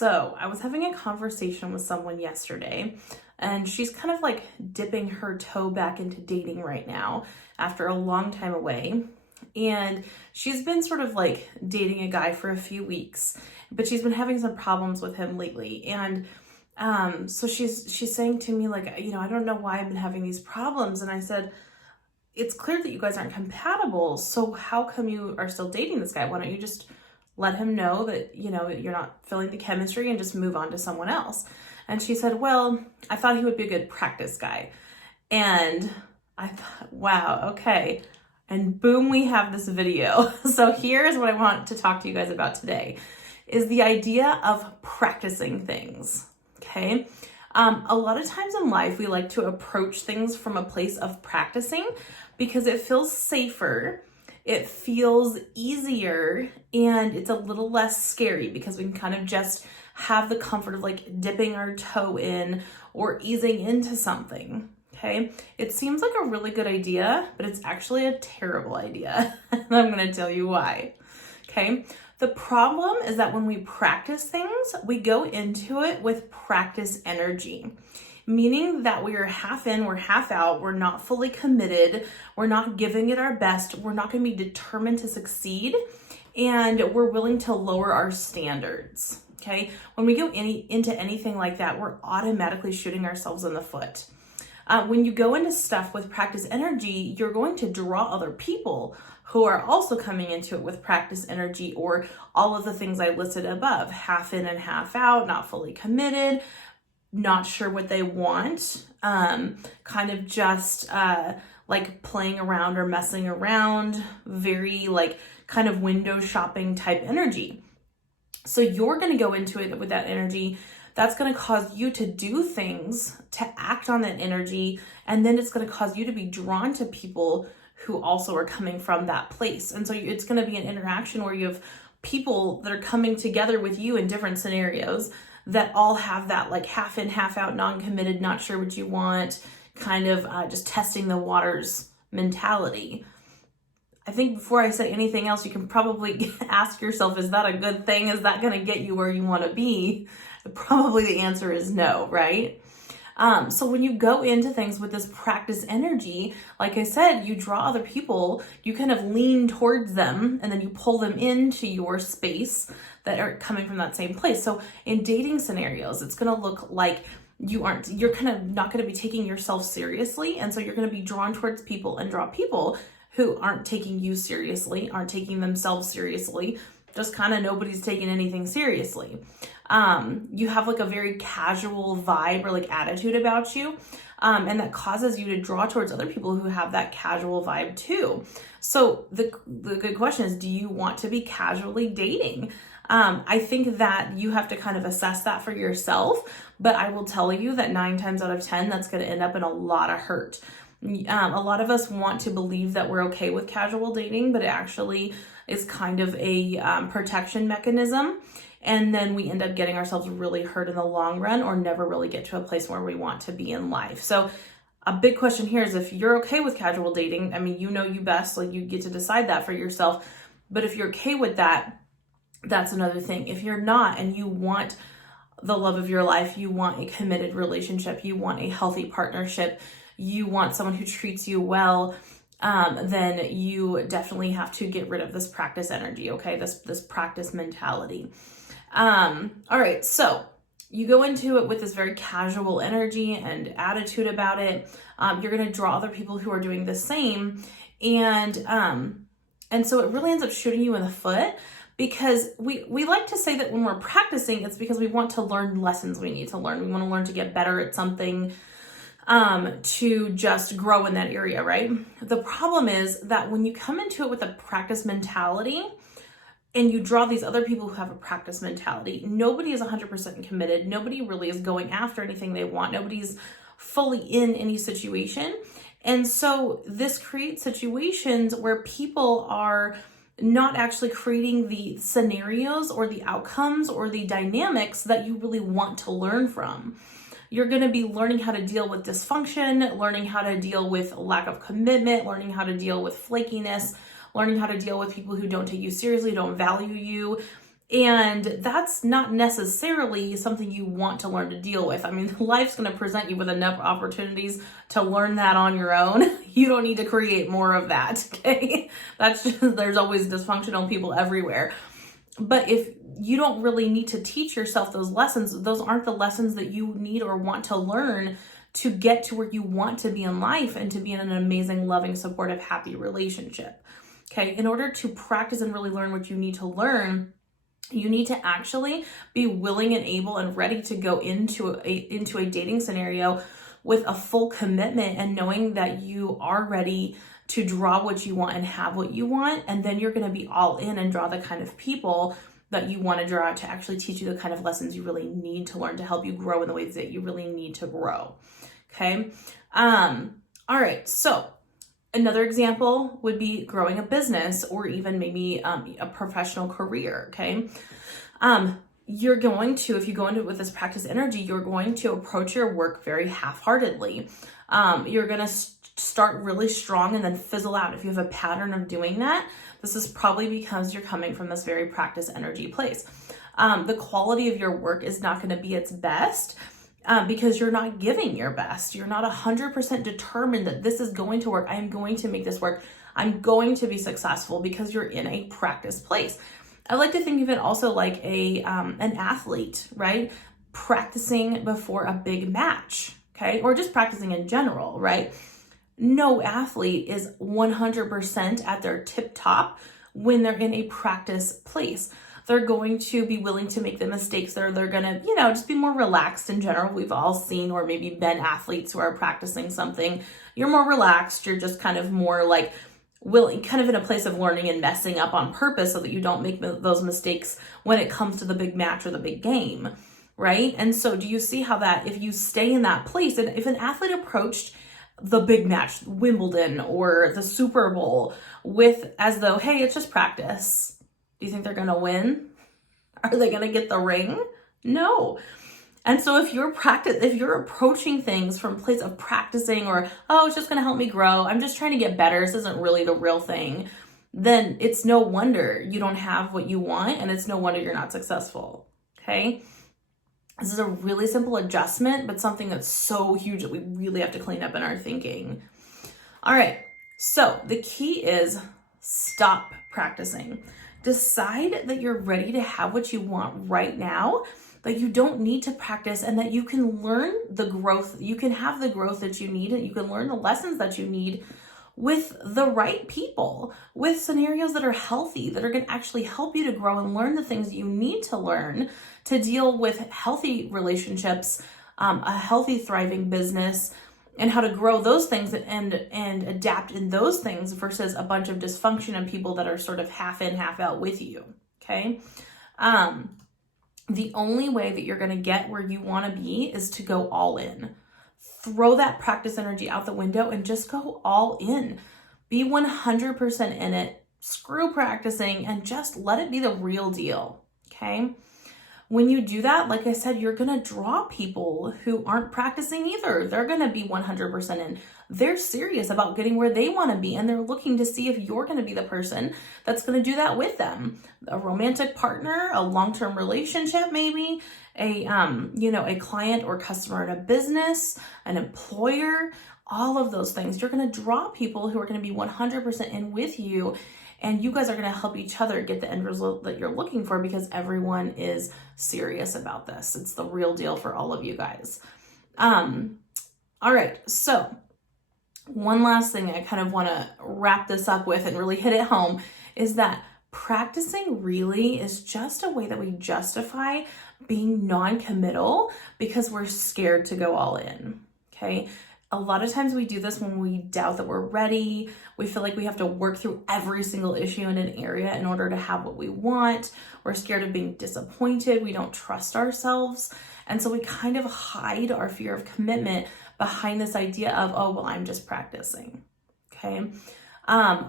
So I was having a conversation with someone yesterday, and she's kind of like dipping her toe back into dating right now after a long time away. And she's been sort of like dating a guy for a few weeks, but she's been having some problems with him lately. And so she's saying to me, like, I don't know why I've been having these problems. And I said, it's clear that you guys aren't compatible. So how come you are still dating this guy? Why don't you just let him know that, you're not feeling the chemistry and just move on to someone else? And she said, well, I thought he would be a good practice guy. And I thought, wow, okay. And boom, we have this video. So here's what I want to talk to you guys about today is the idea of practicing things, okay? A lot of times in life, we like to approach things from a place of practicing because it feels safer, it feels easier, and it's a little less scary because we can kind of just have the comfort of like dipping our toe in or easing into something. Okay, it seems like a really good idea, but it's actually a terrible idea. And I'm going to tell you why. Okay, the problem is that when we practice things, we go into it with practice energy, meaning that we are half in, we're half out, we're not fully committed, we're not giving it our best, we're not going to be determined to succeed, and we're willing to lower our standards. Okay, when we go into anything like that, we're automatically shooting ourselves in the foot. When you go into stuff with practice energy, you're going to draw other people who are also coming into it with practice energy, or all of the things I listed above: half in and half out, not fully committed, not sure what they want, kind of just like playing around or messing around, very like kind of window shopping type energy. So you're going to go into it with that energy. That's going to cause you to do things, to act on that energy, and then it's going to cause you to be drawn to people who also are coming from that place. And so it's going to be an interaction where you have people that are coming together with you in different scenarios that all have that like half in, half out, non-committed, not sure what you want, kind of just testing the waters mentality. I think before I say anything else, you can probably ask yourself, is that a good thing? Is that going to get you where you want to be? Probably the answer is no, right? So when you go into things with this practice energy, like I said, you draw other people, you kind of lean towards them, and then you pull them into your space that are coming from that same place. So in dating scenarios, it's going to look like you're kind of not going to be taking yourself seriously. And so you're going to be drawn towards people and draw people who aren't taking you seriously, aren't taking themselves seriously, just kind of nobody's taking anything seriously. You have like a very casual vibe or like attitude about you. And that causes you to draw towards other people who have that casual vibe too. So the good question is, do you want to be casually dating? I think that you have to kind of assess that for yourself, but I will tell you that 9 times out of 10, that's going to end up in a lot of hurt. A lot of us want to believe that we're okay with casual dating, but it actually is kind of a protection mechanism. And then we end up getting ourselves really hurt in the long run, or never really get to a place where we want to be in life. So a big question here is, if you're okay with casual dating, I mean, you know you best, like you get to decide that for yourself. But if you're okay with that, that's another thing. If you're not, and you want the love of your life, you want a committed relationship, you want a healthy partnership, you want someone who treats you well, then you definitely have to get rid of this practice energy, okay? This practice mentality. All right, so you go into it with this very casual energy and attitude about it. You're going to draw other people who are doing the same, and so it really ends up shooting you in the foot, because we like to say that when we're practicing, it's because we want to learn lessons we need to learn. We want to learn to get better at something, to just grow in that area, right? The problem is that when you come into it with a practice mentality and you draw these other people who have a practice mentality, nobody is 100% committed. Nobody really is going after anything they want. Nobody's fully in any situation. And so this creates situations where people are not actually creating the scenarios or the outcomes or the dynamics that you really want to learn from. You're going to be learning how to deal with dysfunction, learning how to deal with lack of commitment, learning how to deal with flakiness, learning how to deal with people who don't take you seriously, don't value you. And that's not necessarily something you want to learn to deal with. I mean, life's going to present you with enough opportunities to learn that on your own. You don't need to create more of that, okay? That's just, there's always dysfunctional people everywhere. But if you don't really need to teach yourself those lessons, those aren't the lessons that you need or want to learn to get to where you want to be in life and to be in an amazing, loving, supportive, happy relationship. Okay, in order to practice and really learn what you need to learn, you need to actually be willing and able and ready to go into a dating scenario with a full commitment and knowing that you are ready to draw what you want and have what you want. And then you're going to be all in and draw the kind of people that you want to draw to actually teach you the kind of lessons you really need to learn to help you grow in the ways that you really need to grow. Okay. All right. So another example would be growing a business or even maybe a professional career, okay? You're going to, if you go into it with this practice energy, you're going to approach your work very half-heartedly. You're going to start really strong and then fizzle out. If you have a pattern of doing that, this is probably because you're coming from this very practice energy place. The quality of your work is not going to be its best. Because you're not giving your best. You're not 100% determined that this is going to work. I am going to make this work. I'm going to be successful because you're in a practice place. I like to think of it also like an athlete, right? Practicing before a big match, okay? Or just practicing in general, right? No athlete is 100% at their tip top when they're in a practice place. They're going to be willing to make the mistakes. They're going to, just be more relaxed in general. We've all seen or maybe been athletes who are practicing something. You're more relaxed. You're just kind of more like willing, kind of in a place of learning and messing up on purpose so that you don't make those mistakes when it comes to the big match or the big game, right? And so do you see how that if you stay in that place, and if an athlete approached the big match, Wimbledon or the Super Bowl with as though, hey, it's just practice, do you think they're going to win? Are they going to get the ring? No. And so if you're approaching things from a place of practicing or, oh, it's just going to help me grow, I'm just trying to get better, this isn't really the real thing, then it's no wonder you don't have what you want and it's no wonder you're not successful. Okay? This is a really simple adjustment, but something that's so huge that we really have to clean up in our thinking. All right. So the key is stop practicing. Decide that you're ready to have what you want right now, that you don't need to practice, and that you can learn the growth. You can have the growth that you need, and you can learn the lessons that you need with the right people, with scenarios that are healthy, that are going to actually help you to grow and learn the things you need to learn to deal with healthy relationships, a healthy, thriving business, and how to grow those things and adapt in those things versus a bunch of dysfunction and people that are sort of half in, half out with you, okay? The only way that you're going to get where you want to be is to go all in. Throw that practice energy out the window and just go all in. Be 100% in it. Screw practicing and just let it be the real deal, okay? When you do that, like I said, you're going to draw people who aren't practicing either. They're going to be 100% in. They're serious about getting where they want to be, and they're looking to see if you're going to be the person that's going to do that with them. A romantic partner, a long-term relationship maybe, a client or customer in a business, an employer, all of those things. You're going to draw people who are going to be 100% in with you, and you guys are going to help each other get the end result that you're looking for because everyone is serious about this. It's the real deal for all of you guys. All right. So one last thing I kind of want to wrap this up with and really hit it home is that practicing really is just a way that we justify being non-committal because we're scared to go all in. Okay. A lot of times we do this when we doubt that we're ready. We feel like we have to work through every single issue in an area in order to have what we want. We're scared of being disappointed. We don't trust ourselves. And so we kind of hide our fear of commitment behind this idea of, oh, well, I'm just practicing. Okay.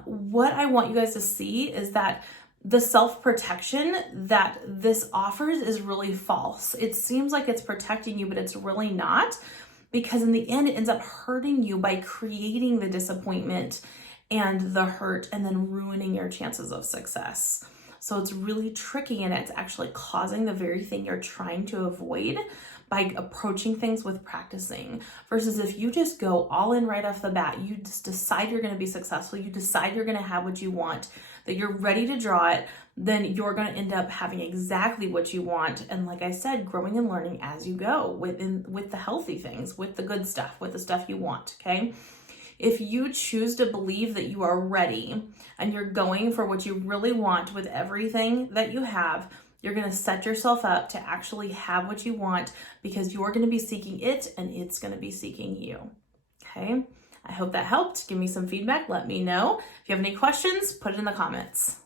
What I want you guys to see is that the self-protection that this offers is really false. It seems like it's protecting you, but it's really not. Because in the end, it ends up hurting you by creating the disappointment and the hurt and then ruining your chances of success. So it's really tricky, and it's actually causing the very thing you're trying to avoid by approaching things with practicing. Versus if you just go all in right off the bat, you just decide you're going to be successful, you decide you're going to have what you want, that you're ready to draw it, then you're going to end up having exactly what you want. And like I said, growing and learning as you go with the healthy things, with the good stuff, with the stuff you want, okay? If you choose to believe that you are ready and you're going for what you really want with everything that you have, you're going to set yourself up to actually have what you want, because you're going to be seeking it and it's going to be seeking you. Okay? I hope that helped. Give me some feedback. Let me know. If you have any questions, put it in the comments.